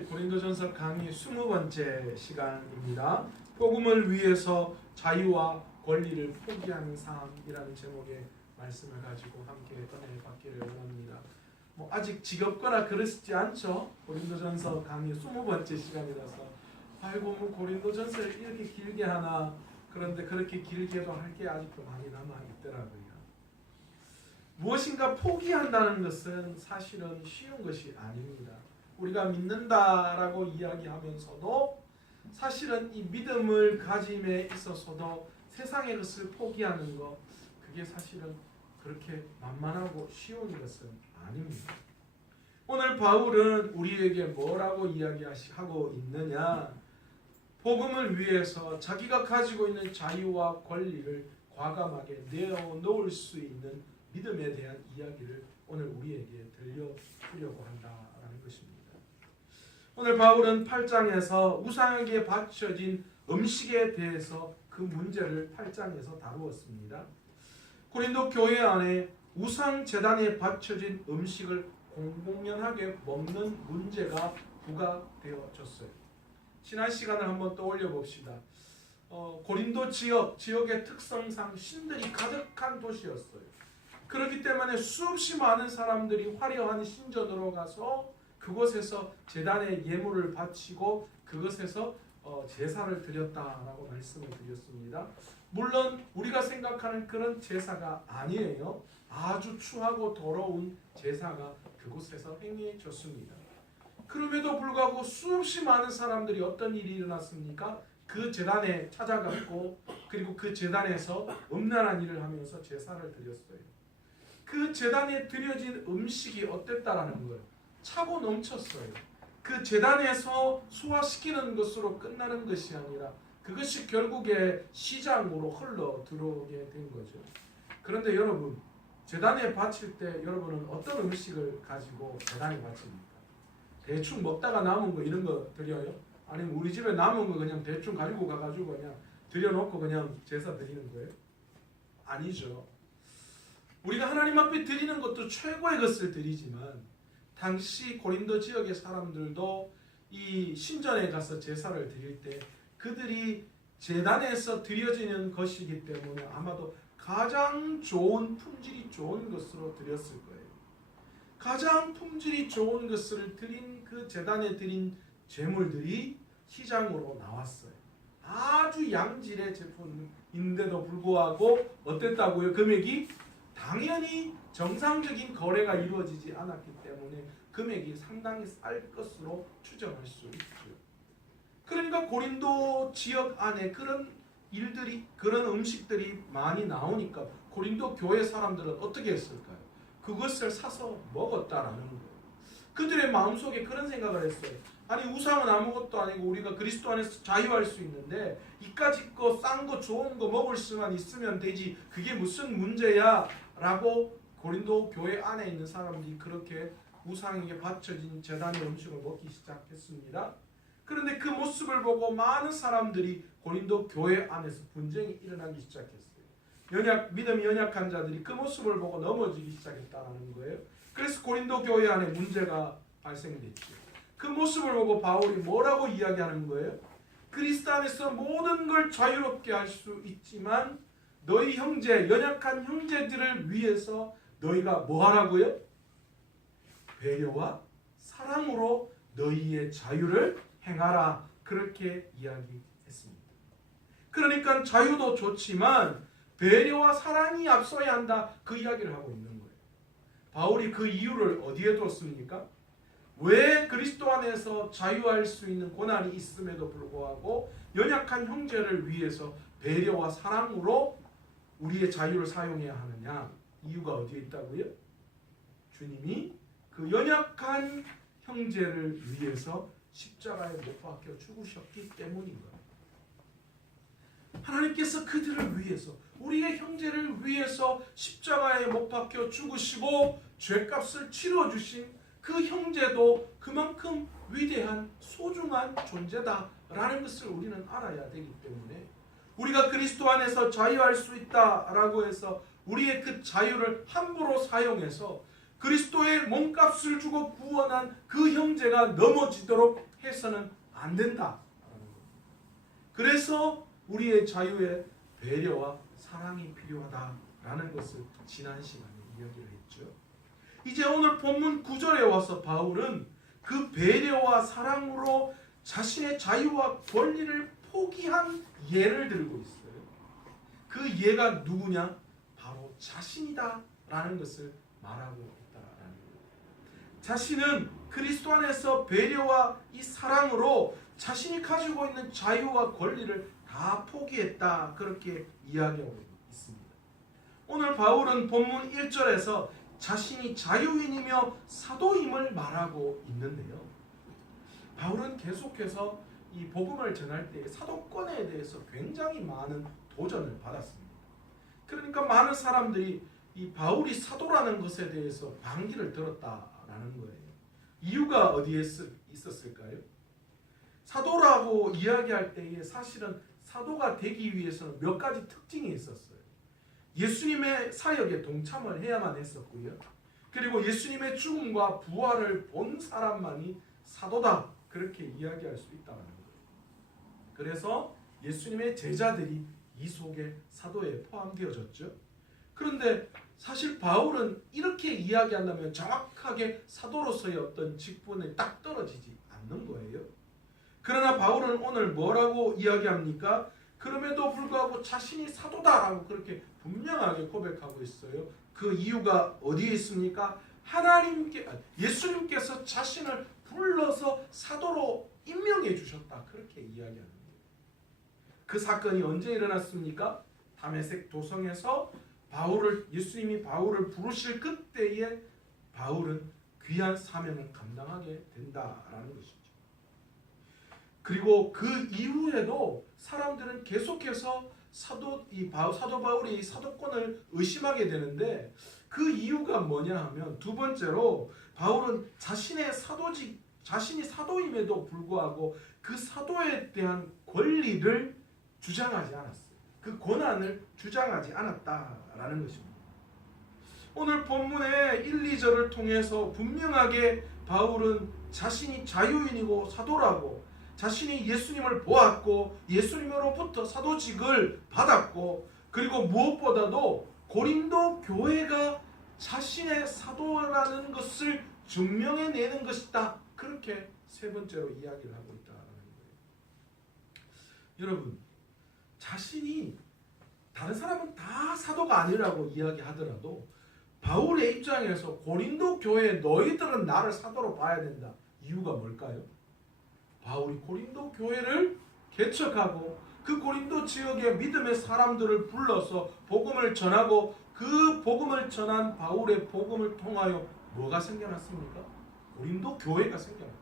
고린도전서 강의 20번째 시간입니다. 복음을 위해서 자유와 권리를 포기하는 삶이라는 제목의 말씀을 가지고 함께 은혜를 받기를 원합니다. 아직 지겹거나 그러시지 않죠? 고린도전서 강의 20번째 시간이라서 아이고 고린도전서를 이렇게 길게 하나. 그런데 그렇게 길게도 할 게 아직도 많이 남아 있더라고요. 무엇인가 포기한다는 것은 사실은 쉬운 것이 아닙니다. 우리가 믿는다라고 이야기하면서도 사실은 이 믿음을 가짐에 있어서도 세상의 것을 포기하는 것, 그게 사실은 그렇게 만만하고 쉬운 것은 아닙니다. 오늘 바울은 우리에게 뭐라고 이야기하고 있느냐? 복음을 위해서 자기가 가지고 있는 자유와 권리를 과감하게 내어놓을 수 있는 믿음에 대한 이야기를 오늘 우리에게 들려주려고 한다라는 것입니다. 오늘 바울은 8장에서 우상에게 바쳐진 음식에 대해서 그 문제를 8장에서 다루었습니다. 고린도 교회 안에 우상 제단에 바쳐진 음식을 공공연하게 먹는 문제가 부각되어졌어요. 지난 시간을 한번 떠올려 봅시다. 고린도 지역의 특성상 신들이 가득한 도시였어요. 그렇기 때문에 수없이 많은 사람들이 화려한 신전으로 가서 그곳에서 제단에 예물을 바치고 그것에서 제사를 드렸다라고 말씀을 드렸습니다. 물론 우리가 생각하는 그런 제사가 아니에요. 아주 추하고 더러운 제사가 그곳에서 행해졌습니다. 그럼에도 불구하고 수없이 많은 사람들이 어떤 일이 일어났습니까? 그 제단에 찾아갔고 그리고 그 제단에서 음란한 일을 하면서 제사를 드렸어요. 그 제단에 드려진 음식이 어땠다라는 거예요. 차고 넘쳤어요. 그 제단에서 소화시키는 것으로 끝나는 것이 아니라 그것이 결국에 시장으로 흘러 들어오게 된 거죠. 그런데 여러분, 제단에 바칠 때 여러분은 어떤 음식을 가지고 제단에 바칩니까? 대충 먹다가 남은 거 이런 거 드려요? 아니면 우리 집에 남은 거 그냥 대충 가지고 가가지고 그냥 드려놓고 그냥 제사 드리는 거예요? 아니죠. 우리가 하나님 앞에 드리는 것도 최고의 것을 드리지만 당시 고린도 지역의 사람들도 이 신전에 가서 제사를 드릴 때 그들이 제단에서 드려지는 것이기 때문에 아마도 가장 좋은 품질이 좋은 것으로 드렸을 거예요. 가장 품질이 좋은 것을 드린 그 제단에 드린 제물들이 시장으로 나왔어요. 아주 양질의 제품인데도 불구하고 어땠다고요? 금액이 당연히 정상적인 거래가 이루어지지 않았기 때문에 금액이 상당히 쌀 것으로 추정할 수 있죠. 그러니까 고린도 지역 안에 그런 일들이, 그런 음식들이 많이 나오니까 고린도 교회 사람들은 어떻게 했을까요? 그것을 사서 먹었다라는 거예요. 그들의 마음속에 그런 생각을 했어요. 아니 우상은 아무것도 아니고 우리가 그리스도 안에서 자유할 수 있는데 이까짓 거 싼 거 좋은 거 먹을 수만 있으면 되지 그게 무슨 문제야? 라고 고린도 교회 안에 있는 사람들이 그렇게 우상에게 바쳐진 제단의 음식을 먹기 시작했습니다. 그런데 그 모습을 보고 많은 사람들이 고린도 교회 안에서 분쟁이 일어나기 시작했어요. 믿음이 연약한 자들이 그 모습을 보고 넘어지기 시작했다는 거예요. 그래서 고린도 교회 안에 문제가 발생됐죠. 그 모습을 보고 바울이 뭐라고 이야기하는 거예요? 그리스도 안에서 모든 걸 자유롭게 할 수 있지만 너희 형제, 연약한 형제들을 위해서 너희가 뭐 하라고요? 배려와 사랑으로 너희의 자유를 행하라. 그렇게 이야기했습니다. 그러니까 자유도 좋지만 배려와 사랑이 앞서야 한다. 그 이야기를 하고 있는 거예요. 바울이 그 이유를 어디에 뒀습니까? 왜 그리스도 안에서 자유할 수 있는 고난이 있음에도 불구하고 연약한 형제를 위해서 배려와 사랑으로 우리의 자유를 사용해야 하느냐? 이유가 어디에 있다고요? 주님이 그 연약한 형제를 위해서 십자가에 못 박혀 죽으셨기 때문인 거예요. 하나님께서 그들을 위해서, 우리의 형제를 위해서 십자가에 못 박혀 죽으시고 죄값을 치러주신 그 형제도 그만큼 위대한 소중한 존재다라는 것을 우리는 알아야 되기 때문에 우리가 그리스도 안에서 자유할 수 있다라고 해서 우리의 그 자유를 함부로 사용해서 그리스도의 몸값을 주고 구원한 그 형제가 넘어지도록 해서는 안 된다. 그래서 우리의 자유에 배려와 사랑이 필요하다라는 것을 지난 시간에 이야기를 했죠. 이제 오늘 본문 9절에 와서 바울은 그 배려와 사랑으로 자신의 자유와 권리를 포기한 예를 들고 있어요. 그 예가 누구냐? 바로 자신이다라는 것을 말하고 있다라는 거예요. 자신은 그리스도 안에서 배려와 이 사랑으로 자신이 가지고 있는 자유와 권리를 다 포기했다, 그렇게 이야기하고 있습니다. 오늘 바울은 본문 1절에서 자신이 자유인이며 사도임을 말하고 있는데요. 바울은 계속해서 이 복음을 전할 때 사도권에 대해서 굉장히 많은 도전을 받았습니다. 그러니까 많은 사람들이 이 바울이 사도라는 것에 대해서 반기를 들었다라는 거예요. 이유가 어디에 있었을까요? 사도라고 이야기할 때에 사실은 사도가 되기 위해서는 몇 가지 특징이 있었어요. 예수님의 사역에 동참을 해야만 했었고요. 그리고 예수님의 죽음과 부활을 본 사람만이 사도다, 그렇게 이야기할 수 있다는 거예요. 그래서 예수님의 제자들이 이 속에 사도에 포함되어졌죠. 그런데 사실 바울은 이렇게 이야기한다면 정확하게 사도로서의 어떤 직분에 딱 떨어지지 않는 거예요. 그러나 바울은 오늘 뭐라고 이야기합니까? 그럼에도 불구하고 자신이 사도다라고 그렇게 분명하게 고백하고 있어요. 그 이유가 어디에 있습니까? 예수님께서 자신을 불러서 사도로 임명해 주셨다, 그렇게 이야기하는 거예요. 그 사건이 언제 일어났습니까? 다메섹 도성에서 예수님이 바울을 부르실 그때에 바울은 귀한 사명을 감당하게 된다라는 것이죠. 그리고 그 이후에도 사람들은 계속해서 사도 바울이 사도권을 의심하게 되는데, 그 이유가 뭐냐 하면, 두 번째로 바울은 자신이 사도임에도 불구하고 그 사도에 대한 권리를 주장하지 않았어요. 그 권한을 주장하지 않았다라는 것입니다. 오늘 본문의 1, 2절을 통해서 분명하게 바울은 자신이 자유인이고 사도라고, 자신이 예수님을 보았고 예수님으로부터 사도직을 받았고, 그리고 무엇보다도 고린도 교회가 자신의 사도라는 것을 증명해내는 것이다, 그렇게 세 번째로 이야기를 하고 있다는 거예요. 여러분, 자신이, 다른 사람은 다 사도가 아니라고 이야기하더라도 바울의 입장에서 고린도 교회 너희들은 나를 사도로 봐야 된다. 이유가 뭘까요? 바울이 고린도 교회를 개척하고 그 고린도 지역의 믿음의 사람들을 불러서 복음을 전하고, 그 복음을 전한 바울의 복음을 통하여 뭐가 생겨났습니까? 고린도 교회가 생겨났다.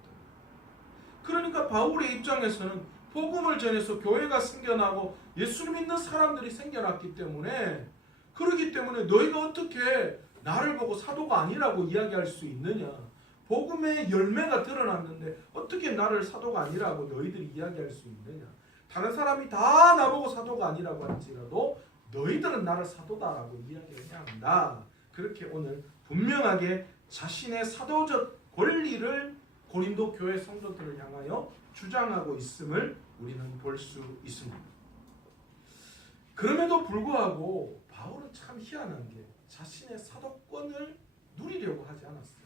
그러니까 바울의 입장에서는 복음을 전해서 교회가 생겨나고 예수를 믿는 사람들이 생겨났기 때문에, 그렇기 때문에 너희가 어떻게 나를 보고 사도가 아니라고 이야기할 수 있느냐? 복음의 열매가 드러났는데 어떻게 나를 사도가 아니라고 너희들이 이야기할 수 있느냐? 다른 사람이 다 나보고 사도가 아니라고 할지라도 너희들은 나를 사도다라고 이야기해야 한다. 그렇게 오늘 분명하게 자신의 사도적 권리를 고린도 교회 성도들을 향하여 주장하고 있음을 우리는 볼 수 있습니다. 그럼에도 불구하고 바울은 참 희한한 게 자신의 사도권을 누리려고 하지 않았어요.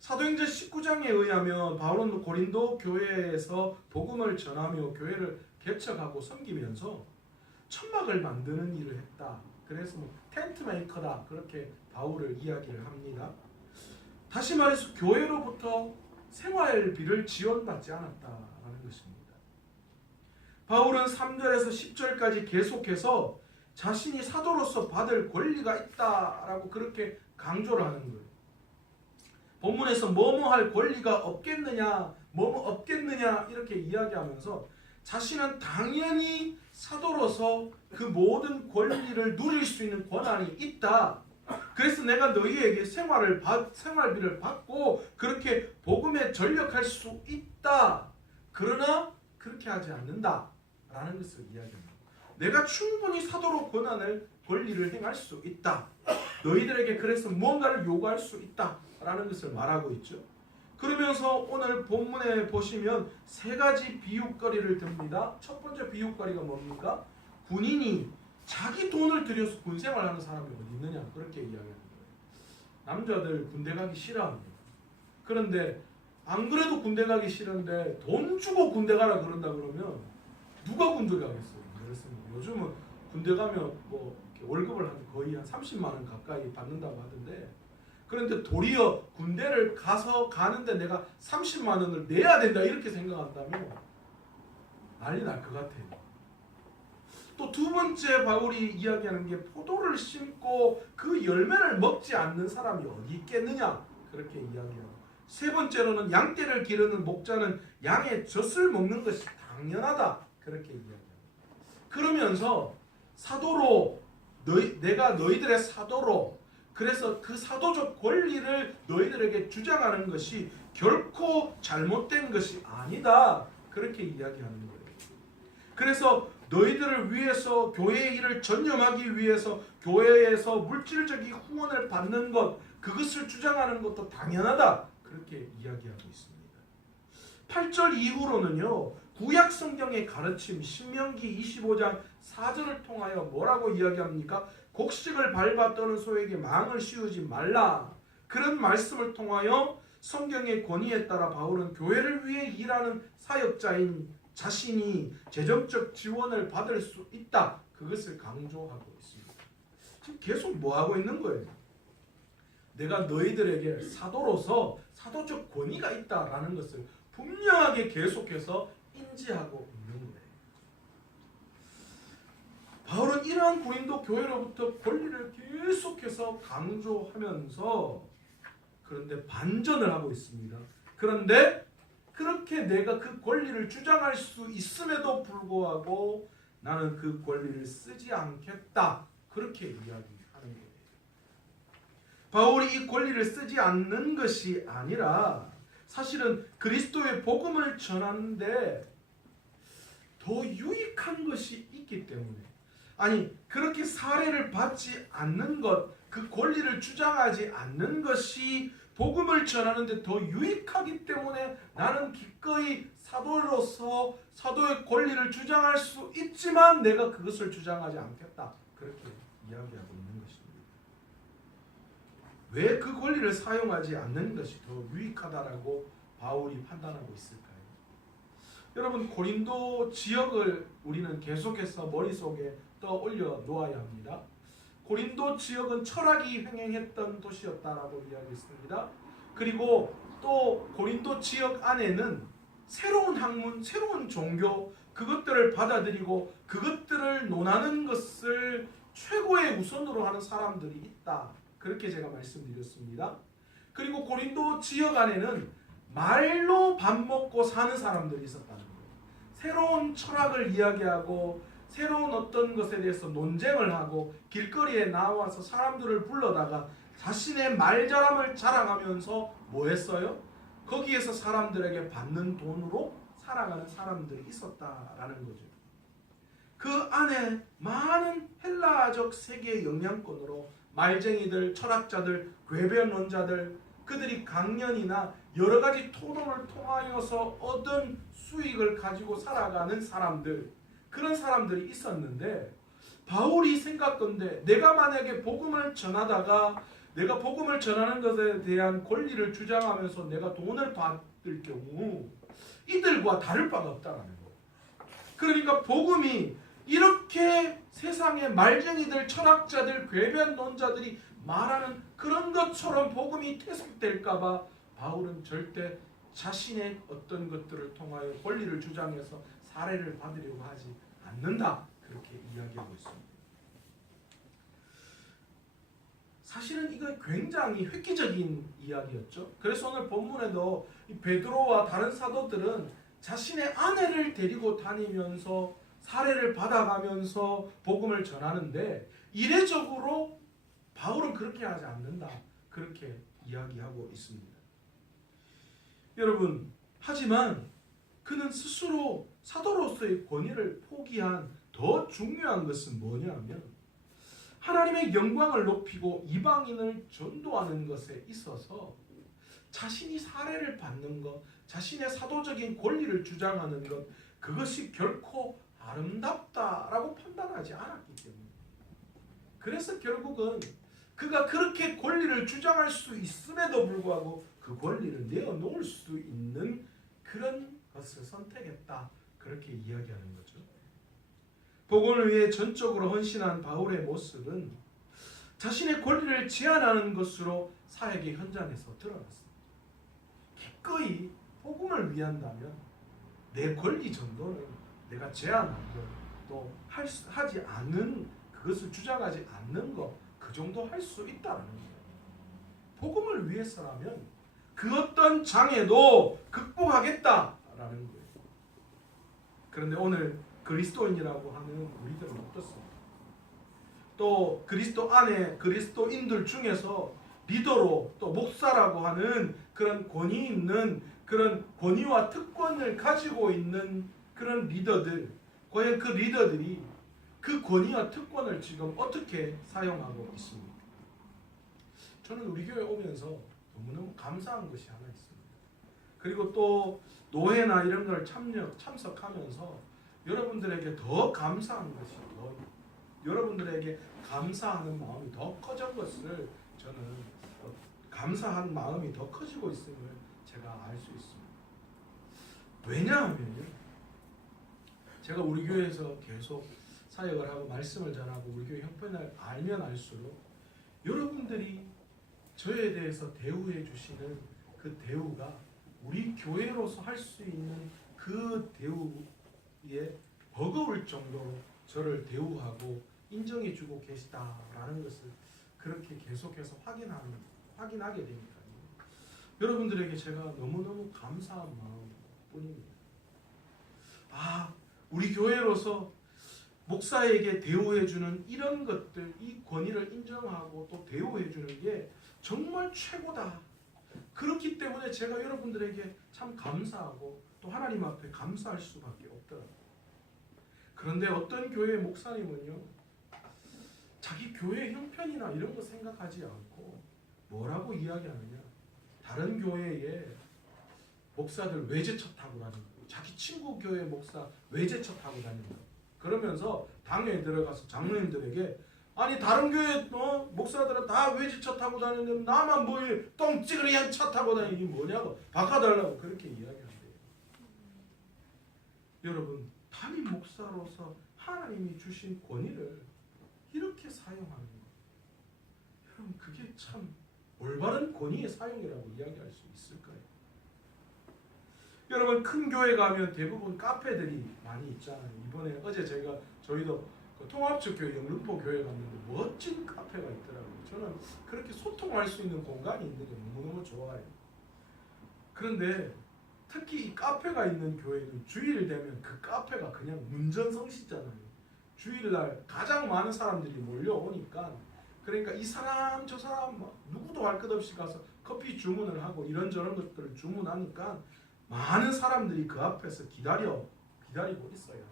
사도행전 19장에 의하면 바울은 고린도 교회에서 복음을 전하며 교회를 개척하고 섬기면서 천막을 만드는 일을 했다. 그래서 텐트 메이커다, 그렇게 바울을 이야기를 합니다. 다시 말해서 교회로부터 생활비를 지원받지 않았다라는 것입니다. 바울은 3절에서 10절까지 계속해서 자신이 사도로서 받을 권리가 있다라고 그렇게 강조를 하는 거예요. 본문에서 뭐뭐 할 권리가 없겠느냐, 뭐뭐 없겠느냐 이렇게 이야기하면서 자신은 당연히 사도로서 그 모든 권리를 누릴 수 있는 권한이 있다. 그래서 내가 너희에게 생활비를 받고 그렇게 복음에 전력할 수 있다. 그러나 그렇게 하지 않는다라는 것을 이야기합니다. 내가 충분히 사도로 권리를 행할 수 있다. 너희들에게 그래서 무언가를 요구할 수 있다라는 것을 말하고 있죠. 그러면서 오늘 본문에 보시면 세 가지 비유거리를 듭니다. 첫 번째 비유거리가 뭡니까? 군인이 자기 돈을 들여서 군생활하는 사람이 어디 있느냐, 그렇게 이야기하는 거예요. 남자들 군대 가기 싫어합니다. 그런데 안 그래도 군대 가기 싫은데 돈 주고 군대 가라 그런다 그러면 누가 군대 가겠어요? 그렇습니다. 요즘은 군대 가면 뭐 월급을 거의 한 30만 원 가까이 받는다고 하던데, 그런데 도리어 군대를 가는데 내가 30만 원을 내야 된다 이렇게 생각한다면 난리 날 것 같아요. 또 두 번째 바울이 이야기하는 게 포도를 심고 그 열매를 먹지 않는 사람이 어디 있겠느냐, 그렇게 이야기해요. 세 번째로는 양떼를 기르는 목자는 양의 젖을 먹는 것이 당연하다, 그렇게 이야기해요. 그러면서 사도로 내가 너희들의 사도로, 그래서 그 사도적 권리를 너희들에게 주장하는 것이 결코 잘못된 것이 아니다, 그렇게 이야기하는 거예요. 그래서 너희들을 위해서 교회의 일을 전념하기 위해서 교회에서 물질적인 후원을 받는 것, 그것을 주장하는 것도 당연하다, 그렇게 이야기하고 있습니다. 8절 이후로는요, 구약 성경의 가르침 신명기 25장 4절을 통하여 뭐라고 이야기합니까? 곡식을 밟아 떠는 소에게 망을 씌우지 말라. 그런 말씀을 통하여 성경의 권위에 따라 바울은 교회를 위해 일하는 사역자인 자신이 재정적 지원을 받을 수 있다, 그것을 강조하고 있습니다. 지금 계속 뭐 하고 있는 거예요? 내가 너희들에게 사도로서 사도적 권위가 있다라는 것을 분명하게 계속해서 인지하고 있는 거예요. 바울은 이러한 고린도 교회로부터 권리를 계속해서 강조하면서 그런데 반전을 하고 있습니다. 그런데 그렇게 내가 그 권리를 주장할 수 있음에도 불구하고 나는 그 권리를 쓰지 않겠다, 그렇게 이야기하는 거예요. 바울이 이 권리를 쓰지 않는 것이 아니라 사실은 그리스도의 복음을 전하는데 더 유익한 것이 있기 때문에, 아니 그렇게 사례를 받지 않는 것, 그 권리를 주장하지 않는 것이 복음을 전하는데 더 유익하기 때문에 나는 기꺼이 사도로서 사도의 권리를 주장할 수 있지만 내가 그것을 주장하지 않겠다, 그렇게 이야기하고 있는 것입니다. 왜 그 권리를 사용하지 않는 것이 더 유익하다라고 바울이 판단하고 있을까요? 여러분, 고린도 지역을 우리는 계속해서 머릿속에 떠올려 놓아야 합니다. 고린도 지역은 철학이 횡행했던 도시였다라고 이야기했습니다. 그리고 또 고린도 지역 안에는 새로운 학문, 새로운 종교, 그것들을 받아들이고 그것들을 논하는 것을 최고의 우선으로 하는 사람들이 있다, 그렇게 제가 말씀드렸습니다. 그리고 고린도 지역 안에는 말로 밥 먹고 사는 사람들이 있었다는 거예요. 새로운 철학을 이야기하고 새로운 어떤 것에 대해서 논쟁을 하고 길거리에 나와서 사람들을 불러다가 자신의 말잘함을 자랑하면서 뭐 했어요? 거기에서 사람들에게 받는 돈으로 살아가는 사람들이 있었다라는 거죠. 그 안에 많은 헬라적 세계의 영향권으로 말쟁이들, 철학자들, 궤변론자들, 그들이 강연이나 여러 가지 토론을 통하여서 얻은 수익을 가지고 살아가는 사람들, 그런 사람들이 있었는데 바울이 생각건대 내가 만약에 복음을 전하다가 내가 복음을 전하는 것에 대한 권리를 주장하면서 내가 돈을 받을 경우 이들과 다를 바가 없다라는 거예요. 그러니까 복음이 이렇게 세상의 말쟁이들, 철학자들, 궤변론자들이 말하는 그런 것처럼 복음이 퇴색될까봐 바울은 절대 자신의 어떤 것들을 통하여 권리를 주장해서 사례를 받으려고 하지 않는다, 그렇게 이야기하고 있습니다. 사실은 이건 굉장히 획기적인 이야기였죠. 그래서 오늘 본문에도 베드로와 다른 사도들은 자신의 아내를 데리고 다니면서 사례를 받아가면서 복음을 전하는데 이례적으로 바울은 그렇게 하지 않는다, 그렇게 이야기하고 있습니다. 여러분, 하지만 그는 스스로 사도로서의 권위를 포기한 더 중요한 것은 뭐냐면 하나님의 영광을 높이고 이방인을 전도하는 것에 있어서 자신이 사례를 받는 것, 자신의 사도적인 권리를 주장하는 것, 그것이 결코 아름답다라고 판단하지 않았기 때문에, 그래서 결국은 그가 그렇게 권리를 주장할 수 있음에도 불구하고 그 권리를 내어놓을 수 있는 그런 것을 선택했다, 그렇게 이야기하는 거죠. 복음을 위해 전적으로 헌신한 바울의 모습은 자신의 권리를 제한하는 것으로 사역의 현장에서 드러났습니다. 기꺼이 복음을 위한다면 내 권리 정도는 내가 제한하고 또 하지 않는, 그것을 주장하지 않는 것, 그 정도 할 수 있다는 거예요. 복음을 위해서라면 그 어떤 장애도 극복하겠다라는 거예요. 그런데 오늘 그리스도인이라고 하는 우리들은 어떻습니까? 또 그리스도 안에 그리스도인들 중에서 리더로 또 목사라고 하는 그런 권위 있는, 그런 권위와 특권을 가지고 있는 그런 리더들, 과연 그 리더들이 그 권위와 특권을 지금 어떻게 사용하고 있습니까? 저는 우리 교회 오면서 너무너무 감사한 것이 하나 있습니다. 그리고 또 노회나 이런 걸 참석하면서 여러분들에게 더 감사한 것이, 여러분들에게 감사하는 마음이 더 커진 것을, 저는 감사한 마음이 더 커지고 있음을 제가 알 수 있습니다. 왜냐하면요, 제가 우리 교회에서 계속 사역을 하고 말씀을 전하고 우리 교회 형편을 알면 알수록 여러분들이 저에 대해서 대우해 주시는 그 대우가 우리 교회로서 할 수 있는 그 대우에 버거울 정도로 저를 대우하고 인정해 주고 계시다라는 것을 그렇게 계속해서 확인하게 되니까요. 여러분들에게 제가 너무너무 감사한 마음뿐입니다. 우리 교회로서 목사에게 대우해주는 이런 것들, 이 권위를 인정하고 또 대우해주는 게 정말 최고다. 그렇기 때문에 제가 여러분들에게 참 감사하고 또 하나님 앞에 감사할 수밖에 없더라고요. 그런데 어떤 교회 목사님은요, 자기 교회 형편이나 이런 거 생각하지 않고 뭐라고 이야기하느냐, 다른 교회에 목사들 외제차 타고 다니고, 자기 친구 교회 목사 외제차 타고 다닌다. 그러면서 당회에 들어가서 장로님들에게, 아니 다른 교회 목사들은 다 외제차 타고 다니는데 나만 뭐 똥찌그리한 차 타고 다니기 뭐냐고 바꿔달라고 그렇게 이야기한대요. 여러분, 담임 목사로서 하나님이 주신 권위를 이렇게 사용하는 것, 여러분 그게 참 올바른 권위의 사용이라고 이야기할 수 있을까요? 여러분, 큰 교회 가면 대부분 카페들이 많이 있잖아요. 이번에 저희도 그 통합적교회 영등포 교회 갔는데 멋진 카페가 있더라고요. 저는 그렇게 소통할 수 있는 공간이 있는 게 너무너무 좋아요. 그런데 특히 이 카페가 있는 교회는 주일 되면 그 카페가 그냥 문전성시잖아요. 주일날 가장 많은 사람들이 몰려오니까, 그러니까 이 사람 저 사람 누구도 할 것 없이 가서 커피 주문을 하고 이런저런 것들을 주문하니까 많은 사람들이 그 앞에서 기다리고 있어야 합니다.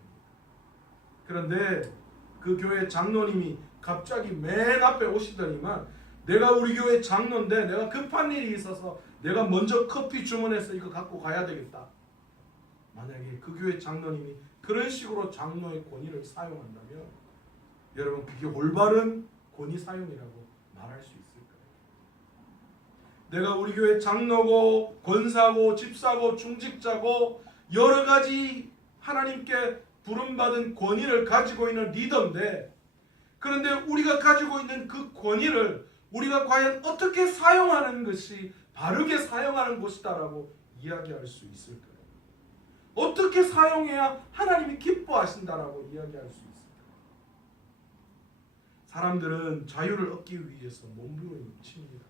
그런데 그 교회 장로님이 갑자기 맨 앞에 오시더니만, 내가 우리 교회 장로인데 내가 급한 일이 있어서 내가 먼저 커피 주문해서 이거 갖고 가야 되겠다. 만약에 그 교회 장로님이 그런 식으로 장로의 권위를 사용한다면 여러분, 그게 올바른 권위 사용이라고 말할 수 있을까요? 내가 우리 교회 장로고 권사고 집사고 중직자고 여러 가지 하나님께 부름받은 권위를 가지고 있는 리더인데, 그런데 우리가 가지고 있는 그 권위를 우리가 과연 어떻게 사용하는 것이 바르게 사용하는 것이다라고 이야기할 수 있을까요? 어떻게 사용해야 하나님이 기뻐하신다라고 이야기할 수 있을까요? 사람들은 자유를 얻기 위해서 몸부림칩니다.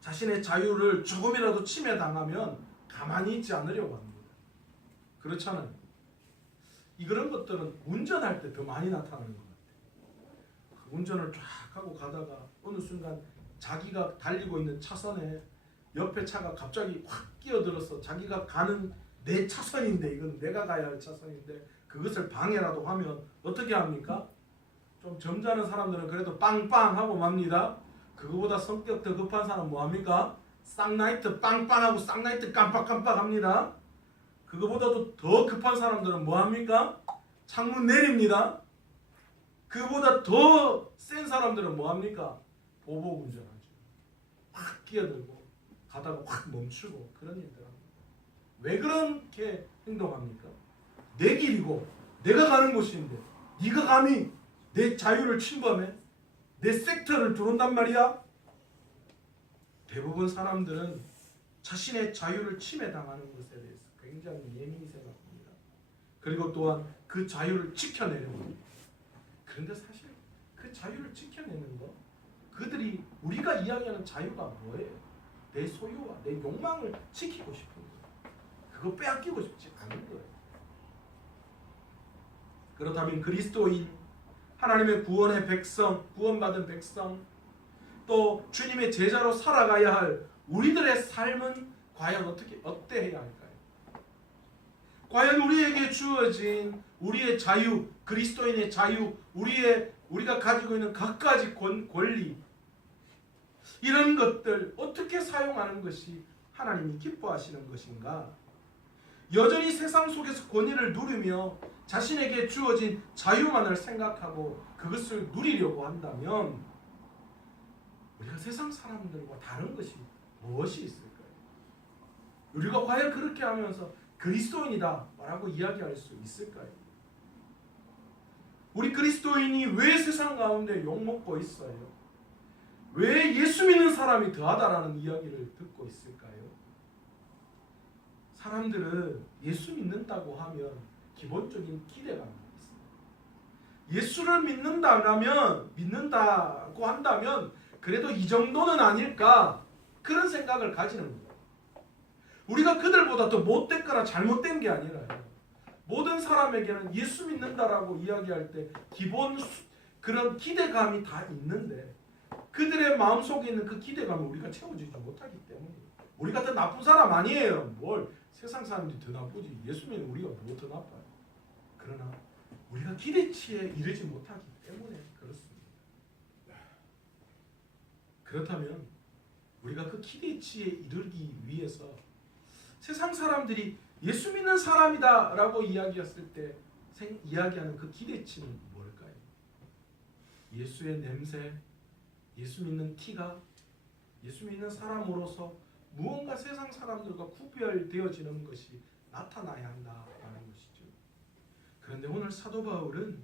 자신의 자유를 조금이라도 침해당하면 가만히 있지 않으려고 합니다. 그렇잖아요. 이런 것들은 운전할 때 더 많이 나타나는 것 같아요. 운전을 쫙 하고 가다가 어느 순간 자기가 달리고 있는 차선에 옆에 차가 갑자기 확 끼어들어서 자기가 가는 내 차선인데, 이건 내가 가야 할 차선인데 그것을 방해라도 하면 어떻게 합니까? 좀 점잖은 사람들은 그래도 빵빵하고 맙니다. 그거보다 성격 더 급한 사람은 뭐합니까? 쌍라이트 빵빵하고 쌍라이트 깜빡깜빡합니다. 그거보다도 더 급한 사람들은 뭐합니까? 창문 내립니다. 그보다 더 센 사람들은 뭐합니까? 보복 운전하죠. 확 끼어들고 가다가 확 멈추고 그런 일들 합니다. 왜 그렇게 행동합니까? 내 길이고 내가 가는 곳인데 네가 감히 내 자유를 침범해? 내 섹터를 들어온단 말이야? 대부분 사람들은 자신의 자유를 침해당하는 것에 대해서 굉장히 예민히 생각합니다. 그리고 또한 그 자유를 지켜내려고 합니다. 그런데 사실 그 자유를 지켜내는 거, 그들이 우리가 이야기하는 자유가 뭐예요? 내 소유와 내 욕망을 지키고 싶은 거예요. 그거 빼앗기고 싶지 않은 거예요. 그렇다면 그리스도인, 하나님의 구원의 백성, 구원받은 백성, 또 주님의 제자로 살아가야 할 우리들의 삶은 과연 어때해야 할까요? 과연 우리에게 주어진 우리의 자유, 그리스도인의 자유, 우리가 가지고 있는 갖가지 권리, 이런 것들 어떻게 사용하는 것이 하나님이 기뻐하시는 것인가? 여전히 세상 속에서 권위를 누리며 자신에게 주어진 자유만을 생각하고 그것을 누리려고 한다면 우리가 세상 사람들과 다른 것이 무엇이 있을까요? 우리가 과연 그렇게 하면서 그리스도인이다 라고 이야기할 수 있을까요? 우리 그리스도인이 왜 세상 가운데 욕먹고 있어요? 왜 예수 믿는 사람이 더하다라는 이야기를 듣고 있을까요? 사람들은 예수 믿는다고 하면 기본적인 기대감이 있어요. 예수를 믿는다고 한다면 그래도 이 정도는 아닐까, 그런 생각을 가지는 거예요. 우리가 그들보다 더 못됐거나 잘못된 게 아니라요. 모든 사람에게는 예수 믿는다라고 이야기할 때 기본 그런 기대감이 다 있는데 그들의 마음속에 있는 그 기대감을 우리가 채워주지 못하기 때문에 우리 같은 나쁜 사람 아니에요. 뭘 세상 사람들이 더 나쁘지. 예수 믿는 우리가 뭐 더 나빠요. 그러나 우리가 기대치에 이르지 못하기 때문에 그렇습니다. 그렇다면 우리가 그 기대치에 이르기 위해서 세상 사람들이 예수 믿는 사람이다 라고 이야기했을 때 이야기하는 그 기대치는 뭘까요? 예수의 냄새, 예수 믿는 티가, 예수 믿는 사람으로서 무언가 세상 사람들과 구별되어지는 것이 나타나야 한다라는 것이죠. 그런데 오늘 사도 바울은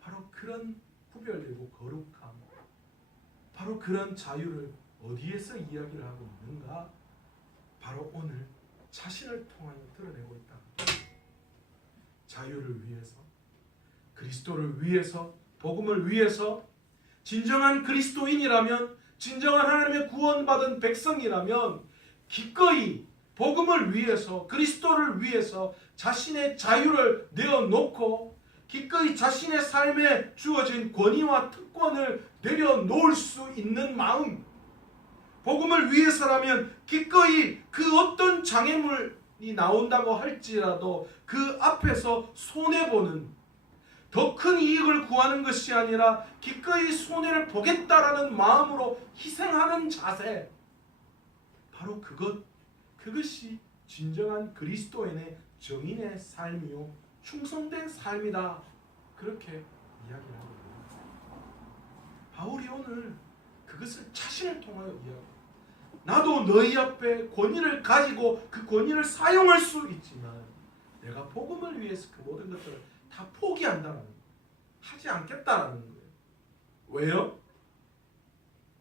바로 그런 구별되고 거룩함, 바로 그런 자유를 어디에서 이야기를 하고 있는가? 바로 오늘 자신을 통하여 드러내고 있다. 자유를 위해서, 그리스도를 위해서, 복음을 위해서, 진정한 그리스도인이라면, 진정한 하나님의 구원받은 백성이라면 기꺼이 복음을 위해서, 그리스도를 위해서 자신의 자유를 내어놓고 기꺼이 자신의 삶에 주어진 권위와 특권을 내려놓을 수 있는 마음, 복음을 위해서라면 기꺼이 그 어떤 장애물이 나온다고 할지라도 그 앞에서 손해보는, 더 큰 이익을 구하는 것이 아니라 기꺼이 손해를 보겠다라는 마음으로 희생하는 자세, 바로 그것이 진정한 그리스도인의 정인의 삶이요 충성된 삶이다, 그렇게 이야기를 하고 있습니다. 바울이 오늘 그것을 자신을 통하여 이야기합니다. 나도 너희 앞에 권위를 가지고 그 권위를 사용할 수 있지만 내가 복음을 위해서 그 모든 것들을 다 포기한다라는 거예요. 하지 않겠다라는 거예요. 왜요?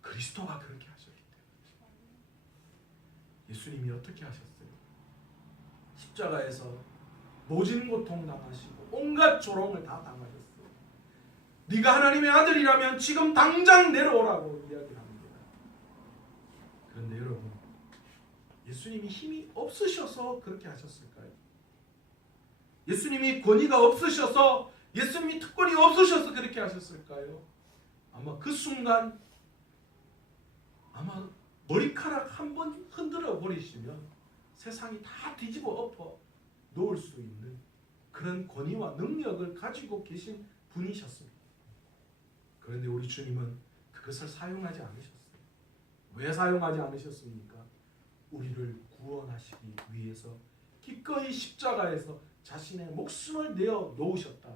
그리스도가 그렇게 하셨기 때문에. 예수님이 어떻게 하셨어요? 십자가에서 모진 고통 당하시고 온갖 조롱을 다 당하셨어요. 네가 하나님의 아들이라면 지금 당장 내려오라고 이야기합니다. 그런데 여러분, 예수님이 힘이 없으셔서 그렇게 하셨을까요? 예수님이 권위가 없으셔서, 예수님이 특권이 없으셔서 그렇게 하셨을까요? 아마 그 순간 아마 머리카락 한 번 흔들어 버리시면 세상이 다 뒤집어 엎어 놓을 수 있는 그런 권위와 능력을 가지고 계신 분이셨습니다. 그런데 우리 주님은 그것을 사용하지 않으셨어요. 왜 사용하지 않으셨습니까? 우리를 구원하시기 위해서 기꺼이 십자가에서 자신의 목숨을 내어 놓으셨다.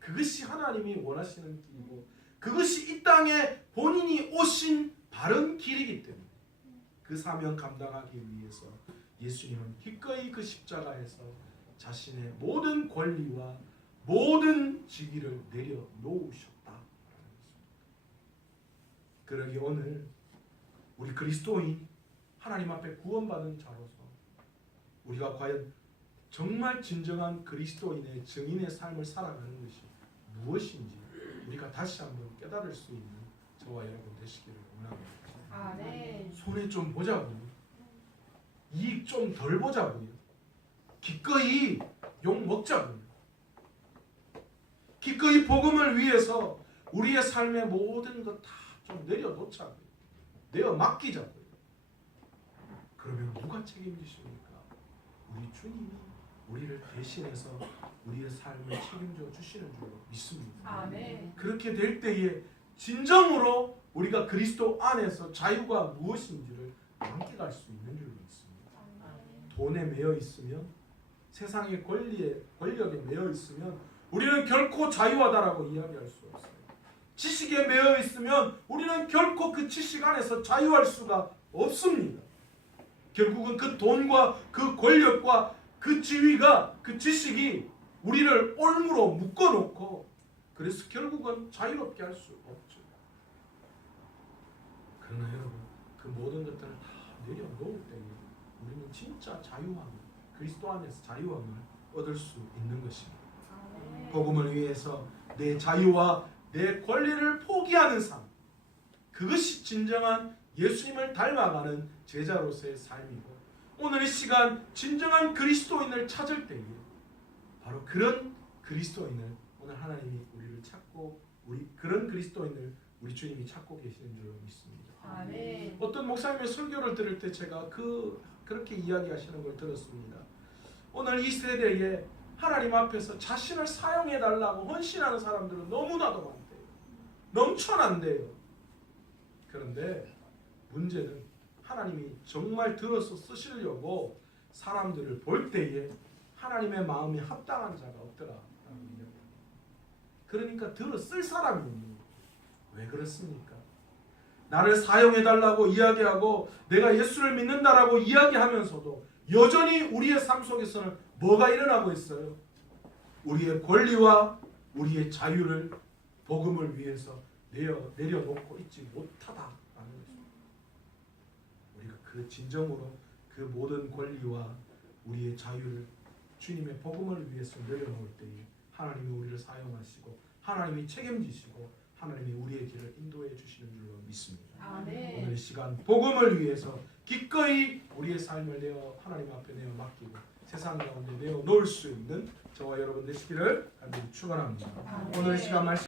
그것이 하나님이 원하시는 길이고 그것이 이 땅에 본인이 오신 바른 길이기 때문에 그 사명 감당하기 위해서 예수님은 기꺼이 그 십자가에서 자신의 모든 권리와 모든 직위를 내려놓으셨다. 그러기 오늘 우리 그리스도인 하나님 앞에 구원받은 자로서 우리가 과연 정말 진정한 그리스도인의 증인의 삶을 살아가는 것이 무엇인지 우리가 다시 한번 깨달을 수 있는 저와 여러분 되시기를 원합니다. 아멘. 손해 좀 보자고요. 이익 좀 덜 보자고요. 기꺼이 욕 먹자고요. 기꺼이 복음을 위해서 우리의 삶의 모든 것 다 좀 내려놓자고요. 내어 맡기자고요. 그러면 누가 책임지십니까? 우리 주님이 우리를 대신해서 우리의 삶을 책임져 주시는 줄로 믿습니다. 아멘. 그렇게 될 때에 진정으로 우리가 그리스도 안에서 자유가 무엇인지를 만끽할 수 있는 줄로 믿습니다. 돈에 매여 있으면, 세상의 권력에 매여 있으면 우리는 결코 자유하다라고 이야기할 수 없어요. 지식에 매여 있으면 우리는 결코 그 지식 안에서 자유할 수가 없습니다. 결국은 그 돈과 그 권력과 그 지위가, 그 지식이 우리를 올무로 묶어놓고 그래서 결국은 자유롭게 할 수 없죠. 그러나 여러분, 그 모든 것들을 다 내려놓을 때에 우리는 진짜 자유함을, 그리스도 안에서 자유함을 얻을 수 있는 것입니다. 복음을 위해서 내 자유와 내 권리를 포기하는 삶, 그것이 진정한 예수님을 닮아가는 제자로서의 삶이고, 오늘 이 시간 진정한 그리스도인을 찾을 때에 바로 그런 그리스도인을 오늘 하나님이 우리를 찾고, 그런 그리스도인을 우리 주님이 찾고 계시는 줄로 믿습니다. 아멘. 어떤 목사님의 설교를 들을 때 제가 그렇게 이야기하시는 걸 들었습니다. 오늘 이 세대에 하나님 앞에서 자신을 사용해달라고 헌신하는 사람들은 너무나도 많대요. 넘쳐난대요. 그런데 문제는 하나님이 정말 들어서 쓰시려고 사람들을 볼 때에 하나님의 마음에 합당한 자가 없더라. 그러니까 들어 쓸 사람이 없는 거예요. 왜 그렇습니까? 나를 사용해달라고 이야기하고 내가 예수를 믿는다라고 이야기하면서도 여전히 우리의 삶 속에서는 뭐가 일어나고 있어요? 우리의 권리와 우리의 자유를 복음을 위해서 내려놓고 있지 못하다라는 것입니다. 우리가 그 진정으로 그 모든 권리와 우리의 자유를 주님의 복음을 위해서 내려놓을 때에 하나님이 우리를 사용하시고 하나님이 책임지시고 하나님이 우리의 길을 인도해 주시는 줄로 믿습니다. 아멘. 오늘 이 시간 복음을 위해서 기꺼이 우리의 삶을 하나님 앞에 내어 맡기고 세상 가운데 내어 놓을 수 있는 저와 여러분 되시기를 간절히 축원합니다. 오늘 이 시간 말씀